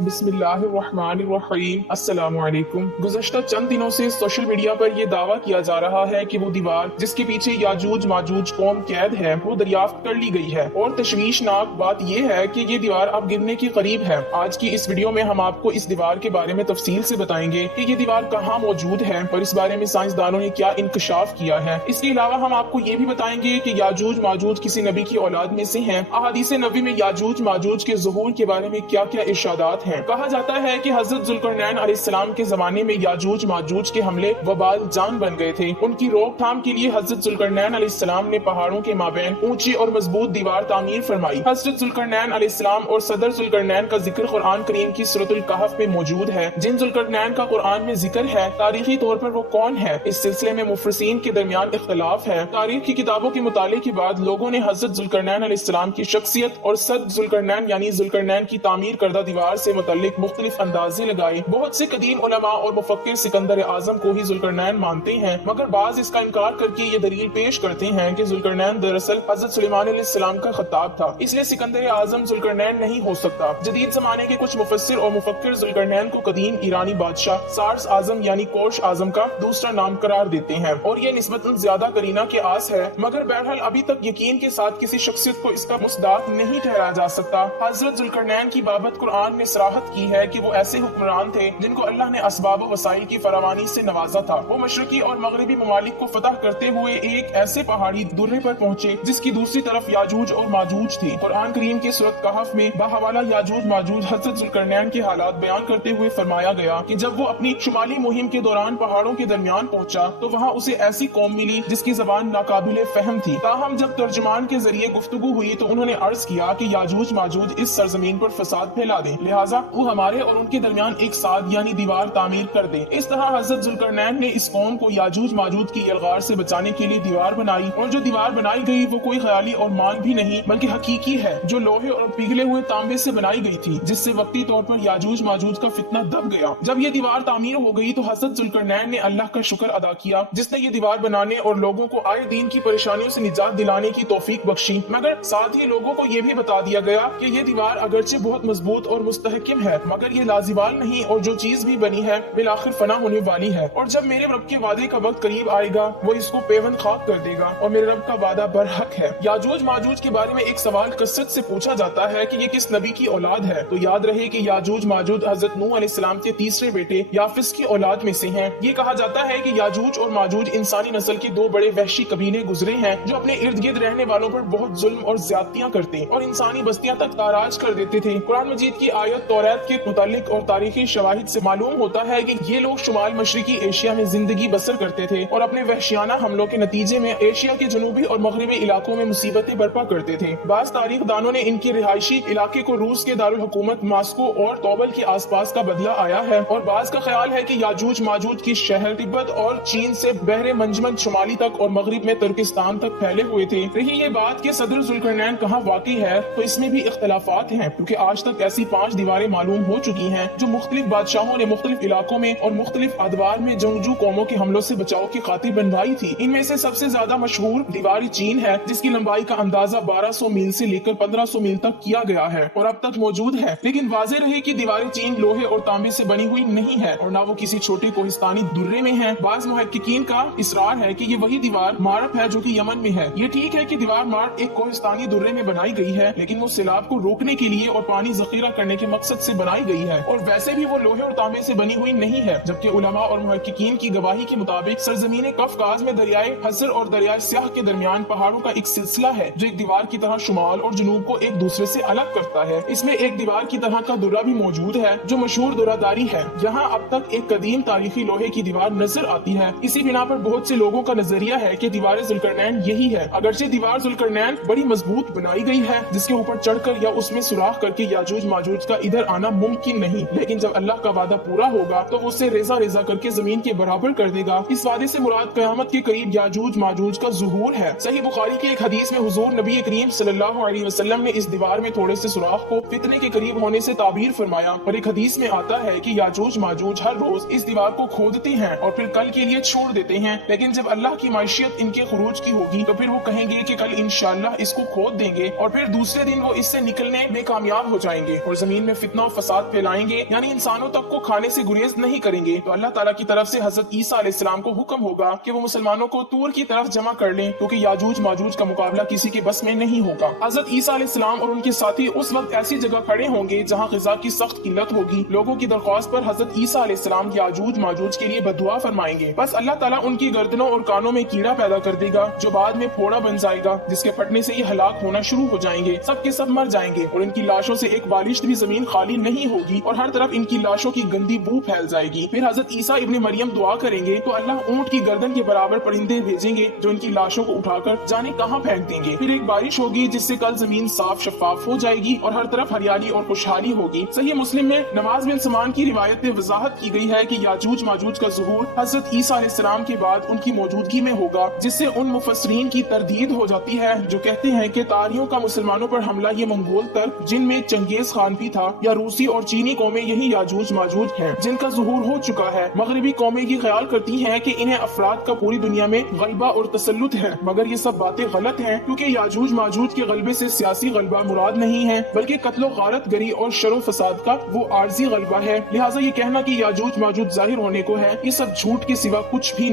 बिस्मिल्लाहिर्रहमानिर्रहीम। अस्सलाम वालेकुम। गुज़श्ता चंद दिनों से सोशल मीडिया पर यह दावा किया जा रहा है कि वो दीवार जिसके पीछे याजूज माजूज कौम कैद है वो दरियाफ्त कर ली गई है, और तशवीशनाक बात यह है कि ये दीवार अब गिरने के करीब है। आज की इस वीडियो में हम आपको इस दीवार के बारे में तफसील से बताएंगे कि ये दीवार कहाँ मौजूद है और इस बारे में साइंसदानों ने क्या इंकशाफ किया है। इसके अलावा हम आपको ये भी बताएंगे कि याजूज माजूज किसी नबी की औलाद में से हैं। अहादीस नबी में याजूज माजूज के ज़ुहूर के बारे में क्या क्या इरशादात हैं। कहा जाता है कि हजरत जुल्करनैन अलैहिस्सलाम के जमाने में याजूज माजूज के हमले वबाल जान बन गए थे। उनकी रोकथाम के लिए हजरत जुल्करनैन अलैहिस्सलाम ने पहाड़ों के माबैन ऊंची और मजबूत दीवार तामीर फरमाई। हजरत जुल्करनैन अलैहिस्सलाम और सदर जुल्करनैन का जिक्र कुरान करीम की सूरतुल कहफ में मौजूद है। जिन जुल्करनैन का कुरान में जिक्र है, तारीखी तौर पर वो कौन है, इस सिलसिले में मुफस्सिरीन के दरमियान इख्तिलाफ है। तारीख की किताबों के मुताले के बाद लोगों ने हजरत जुल्करनैन अलैहिस्सलाम की शख्सियत और सद जुल्करनैन यानी जुल्करनैन की तामीर करदा दीवार से मुतल्लिक मुख्तलिफ अंदाजे लगाए। बहुत से कदीम उलमा और मुफक्किर सिकंदर आजम को ही जुल्करनैन मानते हैं, मगर बाज इसका इनकार करके ये दलील पेश करते हैं कि जुल्करनैन दरअसल हजरत सुलेमान अलैहिस्सलाम का खिताब था, इसलिए सिकंदर आजम जुल्करनैन नहीं हो सकता। जदीद जमाने के कुछ मुफस्सिर और मुफक्किर जुल्करनैन को कदीम ईरानी बादशाह सार्स आजम यानी कोश आजम का दूसरा नाम करार देते हैं, और ये निस्बतन ज्यादा करीना के आस है। मगर बहरहाल अभी तक यकीन के साथ किसी शख्सियत को इसका मुस्दाक नहीं ठहराया जा सकता। हजरत जुल्करनैन की बाबत कुरान ने सराहत की है कि वो ऐसे हुक्मरान थे जिनको अल्लाह ने असबाब वसाइल की फरावानी से नवाजा था। वो मशरकी और मगरबी ममालिक को फतह करते हुए एक ऐसे पहाड़ी दुर्रे पर पहुंचे जिसकी दूसरी तरफ याजूज और माजूज थी। कुरान करीम के सूरत कहफ में बाहवाला याजूज माजूज हजरत जुल्करनैन के हालात बयान करते हुए फरमाया गया कि जब वो अपनी शुमाली मुहिम के दौरान पहाड़ों के दरमियान पहुंचा तो वहाँ उसे ऐसी कौम मिली जिसकी जबान नाकाबिले फहम थी। ताहम जब तर्जुमान के जरिए गुफ्तगू हुई तो उन्होंने अर्ज किया कि याजूज माजूज इस सरजमीन पर फसाद फैला दे, लिहाजा वो हमारे और उनके दरमियान एक साथ यानी दीवार तामीर कर दे। इस तरह हजरत जुल्करनैन ने इस कौम को याजूज माजूज की यलगार से बचाने के लिए दीवार बनाई, और जो दीवार बनाई गई वो कोई ख्याली और मान भी नहीं बल्कि हकीकी है, जो लोहे और पिघले हुए तांबे से बनाई गई थी, जिससे वक्ती तौर पर याजूज माजूज का फितना दब गया। जब ये दीवार तामीर हो गई तो हजरत जुल्करनैन ने अल्लाह का शुक्र अदा किया जिसने ये दीवार बनाने और लोगों को आए दीन की परेशानियों से निजात दिलाने की तौफीक बख्शी। मगर साथ ही लोगों को ये भी बता दिया गया कि ये दीवार अगरचे बहुत मजबूत और मुस्तहकिम है, मगर ये लाजिवाल नहीं, और जो चीज भी बनी है बिलाखिर फना होने वाली है, और जब मेरे रब के वादे का वक्त करीब आएगा वो इसको पेवन खाक कर देगा, और मेरे रब का वादा बरहक है। याजूज माजूज के बारे में एक सवाल कसरत से पूछा जाता है कि ये किस नबी की औलाद है, तो याद रहे कि याजूज माजूज हजरत नूह अलैहिस्सलाम के तीसरे बेटे याफिस की औलाद में से हैं। ये कहा जाता है कि याजूज और माजूज इंसानी नस्ल के दो बड़े वहशी कबीले गुजरे हैं जो अपने इर्द गिर्द रहने वालों पर बहुत जुल्म और ज्यादतियां करते और इंसानी बस्तियां तक ताराज कर देते थे। कुरान मजीद की आयत तौरात के मुतालिक और तारीखी शवाहिद से मालूम होता है कि ये लोग शुमाल मशरिकी एशिया में जिंदगी बसर करते थे और अपने वहशियाना हमलों के नतीजे में एशिया के जनूबी और मगरबी इलाकों में मुसीबतें बर्पा करते थे। बाज तारीख दानों ने इनके रिहायशी इलाके को रूस के दारुल हुकूमत मास्को और तोबल के आसपास का बदला आया है, और बाज का ख्याल है कि याजूज माजूज की शहर तिब्बत और चीन से बहरे मंजमन शुमाली तक और मगरिब में तुर्किस्तान तक फैले हुए थे। रही ये बात कि सदर जुल्करनैन कहाँ वाकई है, तो इसमें भी इख्तलाफात हैं, क्योंकि आज तक ऐसी 5 दीवारें मालूम हो चुकी हैं जो मुख्तलिफ बादशाहों ने मुख्तलिफ इलाकों में और मुख्तलिफ अदवार में जंगजू कौमों के हमलों से बचाव की खातिर बनवाई थी। इनमें से सबसे ज्यादा मशहूर दीवार चीन है, जिसकी लंबाई का अंदाजा 1200 मील से लेकर 1500 मील तक किया गया है और अब तक मौजूद है। लेकिन वाज़ेह रहे कि दीवार चीन लोहे और तांबे से बनी हुई नहीं है और न वो किसी छोटे कोहिस्तानी दुर्रे में है। बाज मुहक्किकीन का इसरार है कि ये वही दीवार मारफ है जो कि यमन में है। ये ठीक है कि दीवार मारफ एक कोहिस्तानी दुर्रे में बनाई गई है, लेकिन वो सैलाब को रोकने के लिए और पानी जखीरा करने के मकसद से बनाई गई है, और वैसे भी वो लोहे और तांबे से बनी हुई नहीं है। जबकि उलमा और मुहक्किकीन की गवाही के मुताबिक सरजमीन कफकाज में दरियाए हसर और दरियाए स्याह के दरमियान पहाड़ों का एक सिलसिला है जो एक दीवार की तरह शुमाल और जनूब को एक दूसरे से अलग करता है। इसमें एक दीवार की तरह का दुर्रा भी मौजूद है जो मशहूर दुर्रादारी है। यहाँ अब तक एक कदीम तारीखी लोहे की दीवार नजर आती है। इसी बिना पर बहुत से लोगों का नजरिया है कि दीवार जुल्करनैन यही है। अगरचे दीवार जुल्करनैन बड़ी मजबूत बनाई गई है जिसके ऊपर चढ़कर या उसमें सुराख करके याजूज माजूज का इधर आना मुमकिन नहीं, लेकिन जब अल्लाह का वादा पूरा होगा तो वो उसे रेजा रेजा करके जमीन के बराबर कर देगा। इस वादे से मुराद कयामत के करीब याजूज माजूज का ज़ुहूर है। सही बुखारी की एक हदीस में हुजूर नबी करीम सल्लल्लाहु अलैहि वसल्लम ने इस दीवार में थोड़े से सुराख को फितने के करीब होने से ताबीर फरमाया, और एक हदीस में आता है कि याजूज माजूज हर रोज इस दीवार को खोदते हैं और फिर कल के लिए छोड़ देते हैं, लेकिन जब अल्लाह की माशियत इनके खुरूज की होगी तो फिर वो कहेंगे कि कल इंशाअल्लाह इसको खोद देंगे और फिर दूसरे दिन वो इससे निकलने में कामयाब हो जाएंगे और जमीन में फितना और फसाद फैलाएंगे, यानी इंसानों तक को खाने से गुरेज नहीं करेंगे, तो अल्लाह ताला की तरफ से हजरत ईसा अलैहिस्सलाम को हुक्म होगा कि वो मुसलमानों को तूर की तरफ जमा कर लें, क्योंकि याजूज माजूज का मुकाबला किसी के बस में नहीं होगा। हजरत ईसा अलैहिस्सलाम और उनके साथी उस वक्त ऐसी जगह खड़े होंगे जहाँ ग़िज़ा की सख्त किल्लत होगी। लोगों की दरख्वास्त पर हजरत ईसा अलैहिस्सलाम याजूज माजूज के लिए बद्दुआ फरमाएंगे। बस अल्लाह ताला उनकी गर्दनों और कानों में कीड़ा पैदा कर देगा जो बाद में फोड़ा बन जाएगा, जिसके फटने से ये हलाक होना शुरू हो जाएंगे। सब के सब मर जाएंगे और इनकी लाशों से एक बालिश भी जमीन खाली नहीं होगी और हर तरफ इनकी लाशों की गंदी बू फैल जाएगी। फिर हजरत ईसा इब्ने मरियम दुआ करेंगे तो अल्लाह ऊंट की गर्दन के बराबर परिंदे भेजेंगे जो इनकी लाशों को उठाकर जाने कहां फेंक देंगे। फिर एक बारिश होगी जिससे कल जमीन साफ शफाफ हो जाएगी और हर तरफ हरियाली और खुशहाली होगी। सही मुस्लिम में नवाज बिन समान की रिवायत में वजाहत की गई है कि याजूज माजूज का ज़ुहूर हजरत ईसा अलैहिस्सलाम के बाद उनकी मौजूदगी में होगा, जिससे उन मुफस्सरीन की तरदीद हो जाती है जो कहते हैं कि तारियों का मुसलमानों पर हमला ये मंगोल तर्क जिनमें चंगेज खान भी था या रूसी और चीनी कौमें यही याजूज माजूज हैं जिनका ज़ुहूर हो चुका है। मगरबी कौमें ये ख्याल करती हैं कि इन्हें अफराद का पूरी दुनिया में गलबा और तसल्लुत है, मगर ये सब बातें गलत हैं, क्योंकि याजूज माजूज के गलबे से सियासी गलबा मुराद नहीं है बल्कि कत्लो गारत गरी और शरो फसाद का वो आर्जी गलबा है। लिहाजा ये कहना कि याजूज माजूज जाहिर होने को है, ये सब झूठ के सिवा कुछ भी नहीं।